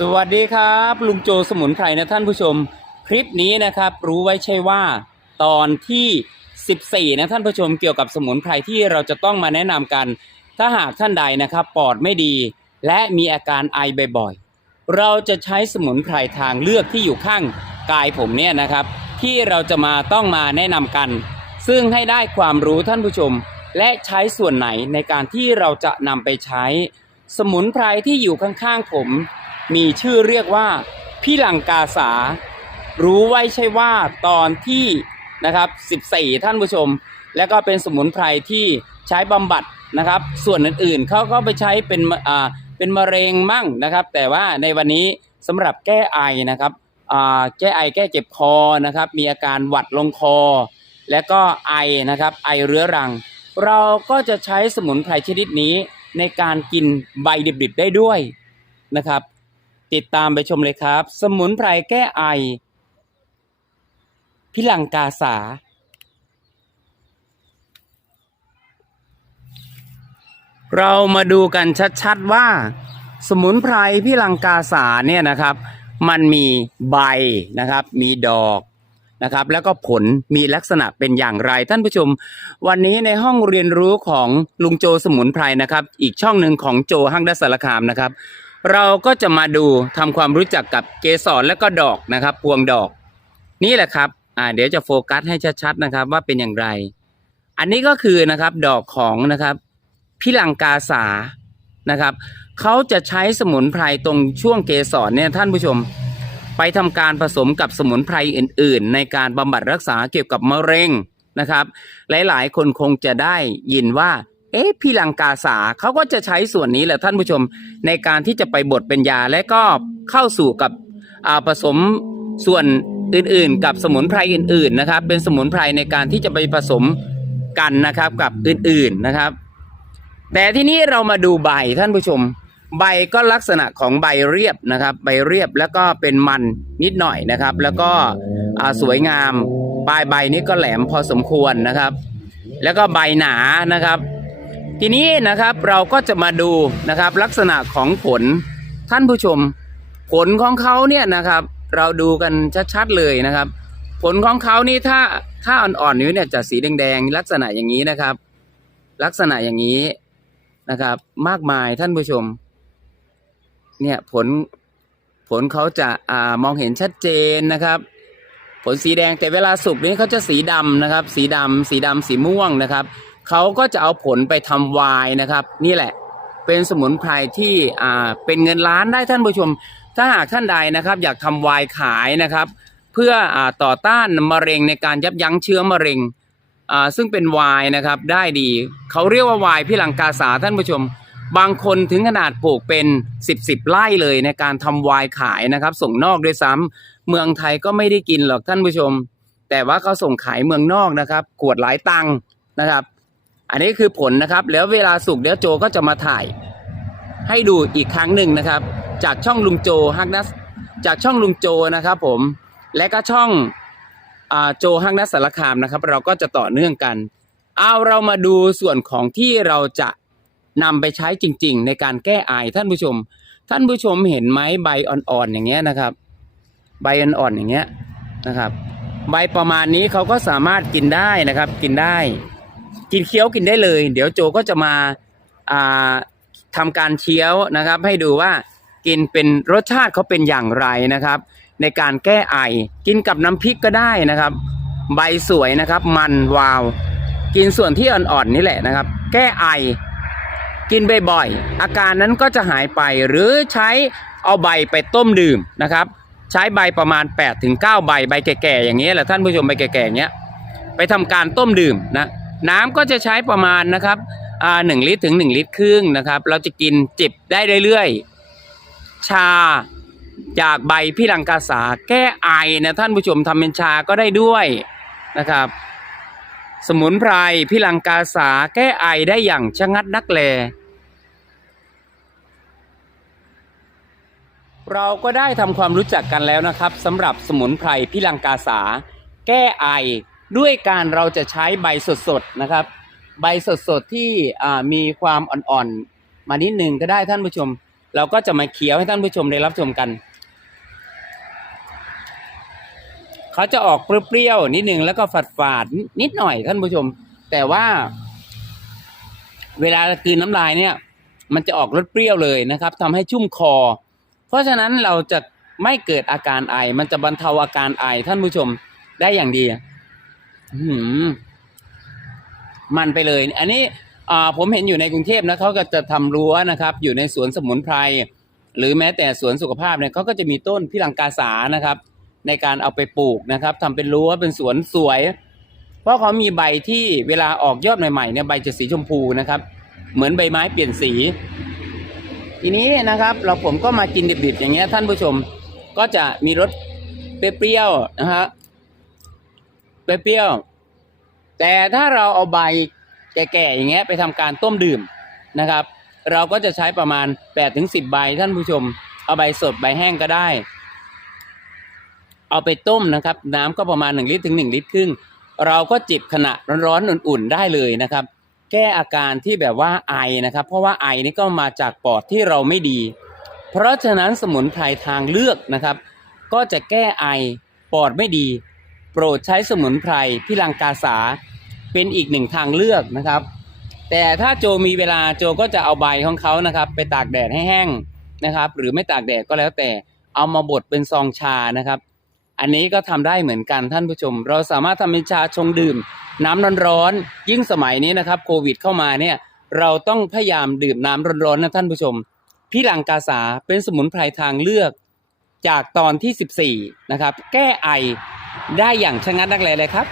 สวัสดีครับ ลุงโจสมุนไพรนะท่านผู้ชม คลิปนี้นะครับ รู้ไว้ใช่ว่าตอนที่ 14 นะท่านผู้ชมเกี่ยวกับสมุนไพรที่เราจะต้องมาแนะนำกัน ถ้าหากท่านใดนะครับ ปอดไม่ดี และมีอาการไอบ่อยๆเราจะใช้สมุนไพรทางเลือกที่อยู่ข้างกายผมเนี่ยนะครับ ที่เราจะมาต้องมาแนะนำกัน ซึ่งให้ได้ความรู้ท่านผู้ชม และใช้ส่วนไหนในการที่เราจะนำไปใช้ สมุนไพรที่อยู่ข้างๆผม มีชื่อเรียกว่าพี่ลังกาสา รู้ไว้ใช่ว่าตอนที่นะครับ14 ท่านผู้ชม แล้วก็เป็นสมุนไพรที่ใช้บำบัดนะครับ ส่วนอื่นๆเขาก็ไปใช้เป็นอ่าเป็นมะเร็งมั่งนะครับ แต่ว่าในวันนี้สำหรับแก้ไอนะครับอ่าแก้ไอแก้เจ็บคอนะครับ มีอาการหวัดลงคอ และก็ไอนะครับ ไอเรื้อรัง เราก็จะใช้สมุนไพรชนิดนี้ในการกินใบดิบๆได้ด้วยนะครับ ติดตามไปชมเลยครับ สมุนไพรแก้ไอ พิลังกาสา เรามาดูกันชัดๆว่า สมุนไพรพิลังกาสาเนี่ยนะครับ มันมีใบนะครับ มีดอกนะครับ แล้วก็ผลมีลักษณะเป็นอย่างไรท่านผู้ชม วันนี้ในห้องเรียนรู้ของลุงโจสมุนไพรนะครับ อีกช่องหนึ่งของโจห้างดัสสารคามนะครับ เราก็จะมาดูทำความรู้จักกับเกสรและก็ดอกนะครับ พวงดอก นี่แหละครับอ่าเดี๋ยวจะโฟกัสให้ชัดๆนะครับ ว่าเป็นอย่างไร อันนี้ก็คือนะครับดอกของนะครับพิลังกาสานะครับเขาจะใช้สมุนไพรตรงช่วงเกสรเนี่ยท่านผู้ชม ไปทำการผสมกับสมุนไพรอื่น ๆ ในการบำบัดรักษาเกี่ยวกับมะเร็งนะครับ หลายๆ คนคงจะได้ยินว่า เอ๊ะพิลังกาสาเขาก็จะใช้ส่วนนี้แหละท่านผู้ชมในการที่จะไปบดเป็นยาและก็เข้าสู่กับผสมส่วนอื่นๆ กับสมุนไพรอื่น ๆนะครับ เป็นสมุนไพรในการที่จะไปผสมกันนะครับกับอื่นๆนะครับ แต่ที่นี้เรามาดูใบท่านผู้ชม ใบก็ลักษณะของใบเรียบนะครับ ใบเรียบแล้วก็เป็นมันนิดหน่อยนะครับ แล้วก็สวยงามปลายใบนี้ก็แหลมพอสมควรนะครับ แล้วก็ใบหนานะครับ ทีนี้นะครับเราก็จะมาดูนะครับลักษณะของผลท่านผู้ชม ผลของเขาเนี่ยนะครับ เราดูกันชัดๆเลยนะครับ ผลของเขานี่ถ้าถ้าอ่อนๆนี้เนี่ยจะสีแดงๆลักษณะอย่างนี้นะครับ ลักษณะอย่างนี้นะครับ มากมายท่านผู้ชม เนี่ยผลผลเขาจะอ่ามองเห็นชัดเจนนะครับ ผลสีแดงแต่เวลาสุกนี้เขาจะสีดำนะครับ สีดำสีดำสีม่วงนะครับ เขาก็จะเอาผลไปทำวน์นะครับ นี่แหละเป็นสมุนไพรที่อ่าเป็นเงินล้านได้ท่านผู้ชม ถ้าหากท่านใดนะครับ อยากทำวน์ขายนะครับ เพื่ออ่าต่อต้านมะเร็งในการยับยั้งเชื้อมะเร็งอ่าซึ่งเป็นวน์นะครับได้ดี เขาเรียกว่าวน์พิลังกาสาท่านผู้ชม บางคนถึงขนาดปลูกเป็น10บสไร่เลยในการทำวน์ขายนะครับ ส่งนอกด้วยซ้ำเมืองไทยก็ไม่ได้กินหรอกท่านผู้ชม แต่ว่าเขาส่งขายเมืองนอกนะครับ ขวดหลายตังค์นะครับ อันนี้คือผลนะครับ แล้วเวลาสุกเดี๋ยวโจก็จะมาถ่าย ให้ดูอีกครั้งหนึ่งนะครับ จากช่องลุงโจฮักนัสจากช่องลุงโจนะครับผมและก็ช่องอโจฮักนัสสารคามนะครับ เราก็จะต่อเนื่องกัน เอาเรามาดูส่วนของที่เราจะนำไปใช้จริง ๆ ในการแก้ไอท่านผู้ชม ท่านผู้ชมเห็นไหมใบอ่อนๆอย่างเงี้ยนะครับ ใบอ่อนๆอย่างเงี้ยนะครับ ใบประมาณนี้เขาก็สามารถกินได้นะครับกินได้ กินเคี้ยวกินได้เลย เดี๋ยวโจก็จะมาอ่าทำการเคี้ยวนะครับ ให้ดูว่ากินเป็นรสชาติเขาเป็นอย่างไรนะครับ ในการแก้ไอกินกับน้ำพริกก็ได้นะครับ ใบสวยนะครับ มันวาว กินส่วนที่อ่อนๆนี่แหละนะครับ แก้ไอ กินบ่อยๆอาการนั้นก็จะหายไปหรือใช้เอาใบไปต้มดื่มนะครับ ใช้ใบประมาณ8ถึง9ใบใบแก่ๆอย่างเงี้ยแหละท่านผู้ชมใบแก่ๆอย่างเงี้ยไปทำการต้มดื่มนะ น้ำก็จะใช้ประมาณนะครับหนึ่งลิตรถึงหนึ่งลิตรครึ่งนะครับ เราจะกินจิบได้เรื่อยๆ ชาจากใบพี่ลังกาสาแก้ไอนะท่านผู้ชมทำเป็นชาก็ได้ด้วยนะครับ สมุนไพรพี่ลังกาสาแก้ไอได้อย่างชะงัดนักแล เราก็ได้ทำความรู้จักกันแล้วนะครับสำหรับสมุนไพรพิลังกาสาแก้ไอ ด้วยการเราจะใช้ใบสดๆนะครับ ใบสดๆที่มีความอ่อนๆ มานิดหนึ่งก็ได้ท่านผู้ชม เราก็จะมาเคี้ยวให้ท่านผู้ชมได้รับชมกันเขาจะออกเปรี้ยวๆนิดหนึ่งแล้วก็ฝาดๆนิดหน่อยท่านผู้ชม แต่ว่า เวลากืนน้ำลายเนี่ย มันจะออกรสเปรี้ยวเลยนะครับทำให้ชุ่มคอ เพราะฉะนั้นเราจะไม่เกิดอาการไอ มันจะบรรเทาอาการไอท่านผู้ชมได้อย่างดี มันไปเลย อันนี้ผมเห็นอยู่ในกรุงเทพนะเขาก็จะทำรั้วนะครับ อยู่ในสวนสมุนไพรหรือแม้แต่สวนสุขภาพเนี่ยเขาก็จะมีต้นพิลังกาสานะครับ ในการเอาไปปลูกนะครับทำเป็นรั้วเป็นสวนสวย เพราะเขามีใบที่เวลาออกยอดใหม่ๆเนี่ยใบจะสีชมพูนะครับ เหมือนใบไม้เปลี่ยนสี ทีนี้นะครับ เราผมก็มากินดิบๆอย่างเงี้ยท่านผู้ชมก็จะมีรสเปรี้ยวนะฮะ เปรี้ยว แต่ถ้าเราเอาใบแก่ๆอย่างเงี้ยไปทำการต้มดื่มนะครับ เราก็จะใช้ประมาณ8ถึง10ใบท่านผู้ชม เอาใบสดใบแห้งก็ได้ เอาไปต้มนะครับ น้ำก็ประมาณ 1 ลิตรถึง 1 ลิตรครึ่ง เราก็จิบขณะร้อนๆอุ่นๆได้เลยนะครับ แก้อาการที่แบบว่าไอนะครับ เพราะว่าไอนี่ก็มาจากปอดที่เราไม่ดี เพราะฉะนั้นสมุนไพรทางเลือกนะครับ ก็จะแก้ไอปอดไม่ดี โปรดใช้สมุนไพรพิลังกาสาเป็นอีกหนึ่งทางเลือกนะครับ แต่ถ้าโจมีเวลาโจก็จะเอาใบของเขานะครับ ไปตากแดดให้แห้งนะครับ หรือไม่ตากแดดก็แล้วแต่เอามาบดเป็นซองชานะครับ อันนี้ก็ทำได้เหมือนกันท่านผู้ชม เราสามารถทำเป็นชาชงดื่ม น้ำร้อนๆยิ่งสมัยนี้นะครับโควิดเข้ามาเนี่ยเราต้องพยายามดื่มน้ำร้อนๆนะท่านผู้ชมพี่ลังกาสาเป็นสมุนไพรทางเลือกจากตอนที่ 14 นะครับ แก้ไอ ได้อย่างชะงัดนักเลยเลยครับ